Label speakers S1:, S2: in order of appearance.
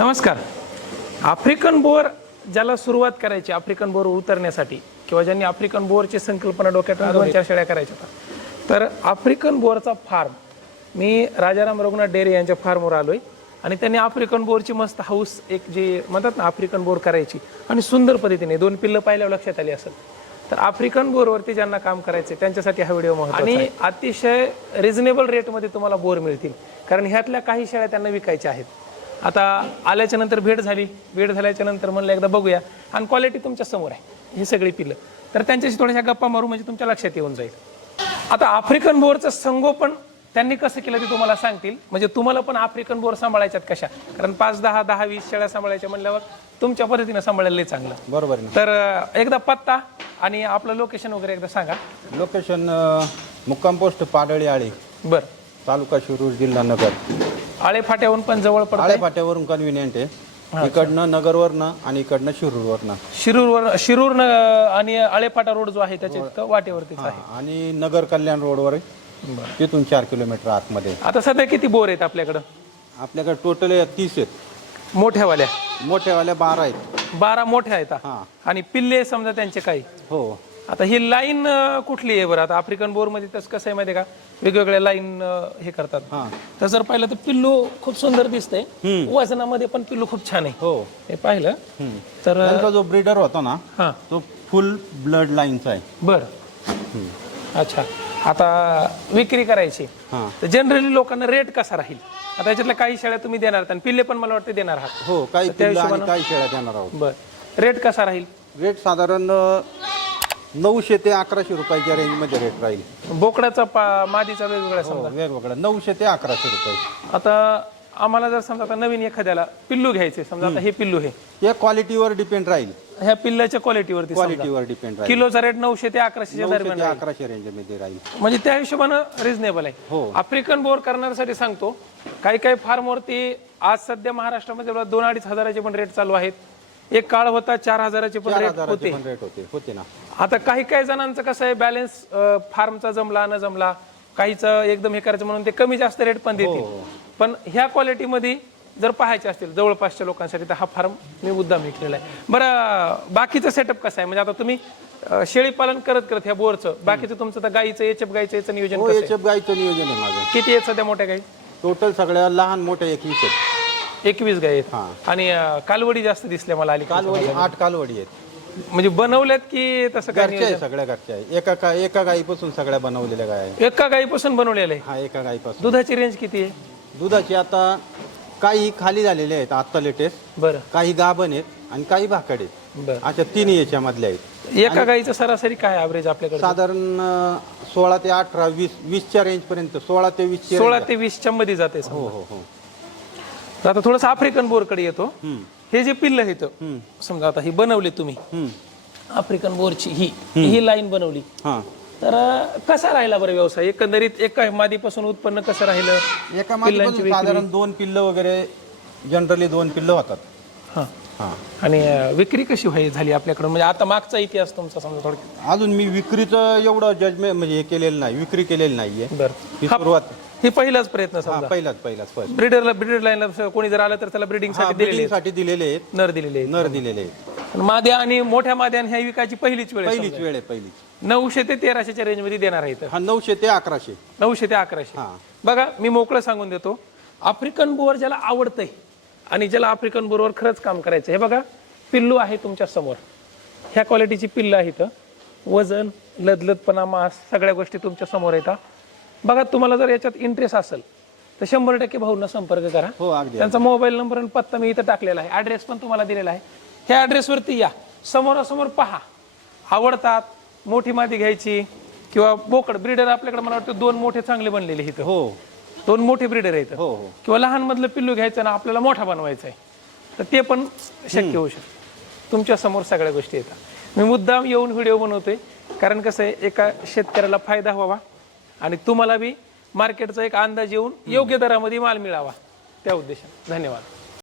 S1: नमस्कार. African bore ज्याला सुरुवात करायची आफ्रिकन बोर उतरण्यासाठी किंवा ज्यांनी आफ्रिकन बोरची संकल्पना डोक्यात दोन चार शेळ्या करायच्या होत्या. तर आफ्रिकन बोरचा फार्म मी राजाराम रघुनाथ डेरे यांच्या फार्मवर आलोय आणि त्यांनी आफ्रिकन बोरची मस्त हाऊस एक जी म्हणतात ना आफ्रिकन बोर करायची आणि सुंदर पद्धतीने दोन पिल्लं पाहिल्यावर लक्षात आली असेल. तर आफ्रिकन बोरवरती ज्यांना काम करायचे त्यांच्यासाठी हा व्हिडिओ आणि अतिशय रिझनेबल रेटमध्ये तुम्हाला बोर मिळतील कारण ह्यातल्या काही शेळ्या त्यांना विकायच्या आहेत. आता आल्याच्यानंतर भेट झाली. भेट झाल्याच्यानंतर म्हणलं एकदा बघूया. आणि क्वालिटी तुमच्यासमोर आहे. ही सगळी पिल्लं तर त्यांच्याशी थोड्याशा गप्पा मारू म्हणजे तुमच्या लक्षात येऊन जाईल. आता आफ्रिकन बोरचं संगोपन त्यांनी कसं केलं ते तुम्हाला सांगतील. म्हणजे तुम्हाला पण आफ्रिकन बोर सांभाळायच्यात कशा? कारण पाच दहा दहा वीस शेळ्या सांभाळायच्या म्हणल्यावर तुमच्या पद्धतीनं सांभाळायला चांगलं.
S2: बरोबर आहे
S1: तर अं, एकदा पत्ता आणि आपलं लोकेशन वगैरे एकदा सांगा.
S2: लोकेशन अं, मुक्काम पोस्ट पाडळी आळी.
S1: बरं.
S2: तालुका शिरूर जिल्हा नगर.
S1: आळे फाट्याहून पण जवळ पडतं
S2: आळे फाट्यावरून कन्व्हिनियंट आहे इकडनं नगरवरनं आणि इकडनं शिरूरवरनं.
S1: शिरूरवर शिरूर न- आणि आळेफाटा रोड जो आहे त्याच्या इतकं वाटेवरतीच आहे.
S2: हा, आणि नगर कल्याण रोडवर आहे. तिथून चार किलोमीटर आतमध्ये.
S1: आता सध्या किती बोर आहेत आपल्याकडं?
S2: आपल्याकडे टोटल तीस आहेत.
S1: मोठ्यावाल्या.
S2: मोठ्यावाल्या बारा आहेत.
S1: बारा मोठ्या आहेत. हा. आणि पिल्ले समजा त्यांचे काही?
S2: हो.
S1: आता ही लाईन कुठली आहे बरं? आता आफ्रिकन बोरमध्ये तसं कसं आहे माहिती आहे का? वेगवेगळ्या लाईन हे करतात.
S2: हा.
S1: तर जर पाहिलं तर पिल्लू खूप सुंदर दिसतंय. वजनामध्ये पण पिल्लू खूप छान आहे.
S2: हो.
S1: हे पाहिलं. तर
S2: त्यांचा जो ब्रीडर होता ना
S1: हा.
S2: तो फुल ब्लड लाईनचा आहे.
S1: बर. अच्छा. आता विक्री करायची.
S2: हा.
S1: तर जनरली लोकांना रेट कसा राहील? आता याच्यातल्या काही शेळ्या तुम्ही देणार आहात आणि पिल्ले पण मला वाटते देणार आहात.
S2: हो काही पिल्लं आणि काही शेळ्या देणार आहोत.
S1: बर. रेट कसा राहील?
S2: रेट साधारण अं, नऊशे ते अकराशे रुपयाच्या रेंजमध्ये रेट राहील.
S1: बोकडाचा पा- मादीचा वेगवेगळा
S2: हो,
S1: समजा.
S2: वेगवेगळं नऊशे ते अकराशे रुपये.
S1: आता आम्हाला जर समजा आता नवीन एखाद्याला पिल्लू घ्यायचे समजा आता हे पिल्लू
S2: हे. क्वालिटीवर डिपेंड राहील.
S1: ह्या पिल्लाच्या क्वालिटीवरती समजा.
S2: क्वालिटीवर डिपेंड राहील.
S1: किलोचा रेट नऊशे ते अकराशेच्या
S2: नऊशे
S1: दरम्यान
S2: ते. अकराशे रेंजमध्ये राहील.
S1: म्हणजे त्या हिशोबानं रिझनेबल आहे.
S2: हो.
S1: आफ्रिकन बोर करण्यासाठी सांगतो काही काही फार्मवरती आज सध्या महाराष्ट्रामध्ये दोन अडीच हजाराचे पण रेट चालू आहेत. एक काळ होता चार हजाराचे पण
S2: चार
S1: रेट
S2: हजाराचे
S1: होते.
S2: पण रेट होते होते ना.
S1: आता काही काही जणांचं कसं आहे बॅलन्स फार्मचा जमला न जमला काहीचं एकदम हे करायचं म्हणून ते कमी जास्त रेट पण देतील.
S2: हो.
S1: पण ह्या क्वालिटीमध्ये जर पाहायचे असतील जवळपासच्या लोकांसाठी तर हा फार्म मी मुद्दाम विकलेला आहे. बरं बाकीचं सेटअप कसं आहे? म्हणजे आता तुम्ही अं, शेळी पालन करत करत ह्या बोरचं बाकीचं तुमचं तर गाईचं एचएफ गाईचं याचं नियोजन
S2: हो
S1: कसं आहे?
S2: याच्या गाईचं नियोजन आहे माझं.
S1: किती आहेत सध्या मोठ्या गाई?
S2: टोटल सगळ्या लहान मोठ्या एकवीस आहेत.
S1: एकवीस गाई आहेत.
S2: हा.
S1: आणि अं, कालवडी जास्त दिसल्या मला आली
S2: कालवडी आठ कालवडी आहेत.
S1: म्हणजे बनवल्यात की तसं काय
S2: घरच्या आहे सगळ्या घरच्या आहे एका का एका गाईपासून सगळ्या बनवलेल्या गाय आहे
S1: एका गाईपासून बनवलेलं आहे
S2: हा एका गाईपासून.
S1: दुधाची रेंज किती आहे?
S2: दुधाची आता काही खाली झालेले आहेत आत्ता लेटेस्ट
S1: बरं.
S2: काही गाभण आहेत आणि काही भाकड आहेत.
S1: बरं.
S2: अशा तिन्ही याच्यामधल्या आहेत.
S1: एका गाईचं सरासरी काय ॲव्हरेज आपल्याकडे
S2: साधारण अं, सोळा ते अठरा वीस वीसच्या रेंज पर्यंत सोळा ते वीसची
S1: सोळा ते वीसच्या मध्ये जाते
S2: हो हो हो.
S1: तर आता थोडंसं आफ्रिकन बोरकडे येतो. हे जे पिल्ल
S2: हम्म,
S1: समजा आता ही बनवली तुम्ही. आफ्रिकन बोरची ही ही लाईन बनवली.
S2: हा.
S1: तर कसा राहिला बरं व्यवसाय? एकंदरीत एका मादीपासून उत्पन्न कसं राहिलं?
S2: एका मादीपासून साधारण दोन पिल्लं वगैरे जनरली दोन पिल्लं होतात.
S1: हा.
S2: हा.
S1: आणि विक्री कशी व्हाय झाली आपल्याकडून? म्हणजे आता मागचा इतिहास तुमचा समजा थोडक्यात.
S2: अजून मी विक्रीचं एवढं जजमेंट म्हणजे हे केलेलं नाही विक्री केलेली नाहीये.
S1: बरं.
S2: ही सुरुवात
S1: हे पहिलाच प्रयत्न
S2: हा
S1: समजा.
S2: पहिलाच पहिलाच फर्स्ट
S1: ब्रिडरला ब्रिडर लाईनला कोणी जर आलं तर त्याला ब्रिडिंगसाठी दिलेले.
S2: साठी दिलेले आहेत.
S1: नर दिलेले आहेत.
S2: नर दिलेले आहेत.
S1: माद्या आणि मोठ्या माद्या ह्या विकायची पहिलीच वेळ आहे
S2: पहिलीच वेळ आहे पहिलीच.
S1: समजा. नऊशे ते तेराशेच्या रेंजमध्ये देणार आहे इथं.
S2: हा नऊशे ते अकराशे.
S1: नऊशे ते अकराशे.
S2: हा.
S1: बघा मी मोकळं सांगून देतो. आफ्रिकन बोर ज्याला आवडतंय आणि ज्याला आफ्रिकन बोरवर खरंच काम करायचं हे बघा पिल्लू आहे तुमच्यासमोर. ह्या क्वालिटीची पिल्लं आहेत. वजन लदलदपणा मास सगळ्या गोष्टी तुमच्यासमोर येतात बघा तुम्हाला जर याच्यात इंटरेस्ट असेल तर शंभर टक्के भाऊंना संपर्क करा.
S2: हो अगदी
S1: त्यांचा मोबाईल नंबर आणि पत्ता मी इथं टाकलेला आहे. ॲड्रेस पण तुम्हाला दिलेला आहे. ह्या ॲड्रेसवरती या. समोरासमोर पहा. आवडतात मोठी माती घ्यायची किंवा बोकड ब्रीडर आपल्याकडे मला वाटतं दोन मोठे चांगले बनलेले इथं.
S2: हो.
S1: दोन मोठे ब्रीडर आहेत.
S2: हो हो.
S1: किंवा लहान मधलं पिल्लू घ्यायचं ना आपल्याला मोठा बनवायचा आहे. तर ते पण शक्य होऊ शकतं. तुमच्यासमोर सगळ्या गोष्टी येतात. मी मुद्दाम येऊन व्हिडिओ बनवतोय. कारण कसं आहे एका शेतकऱ्याला फायदा व्हावा. आणि तुम्हाला बी मार्केटचा एक अंदाज येऊन योग्य दरामध्ये माल मिळावा. त्या उद्देशाने. धन्यवाद.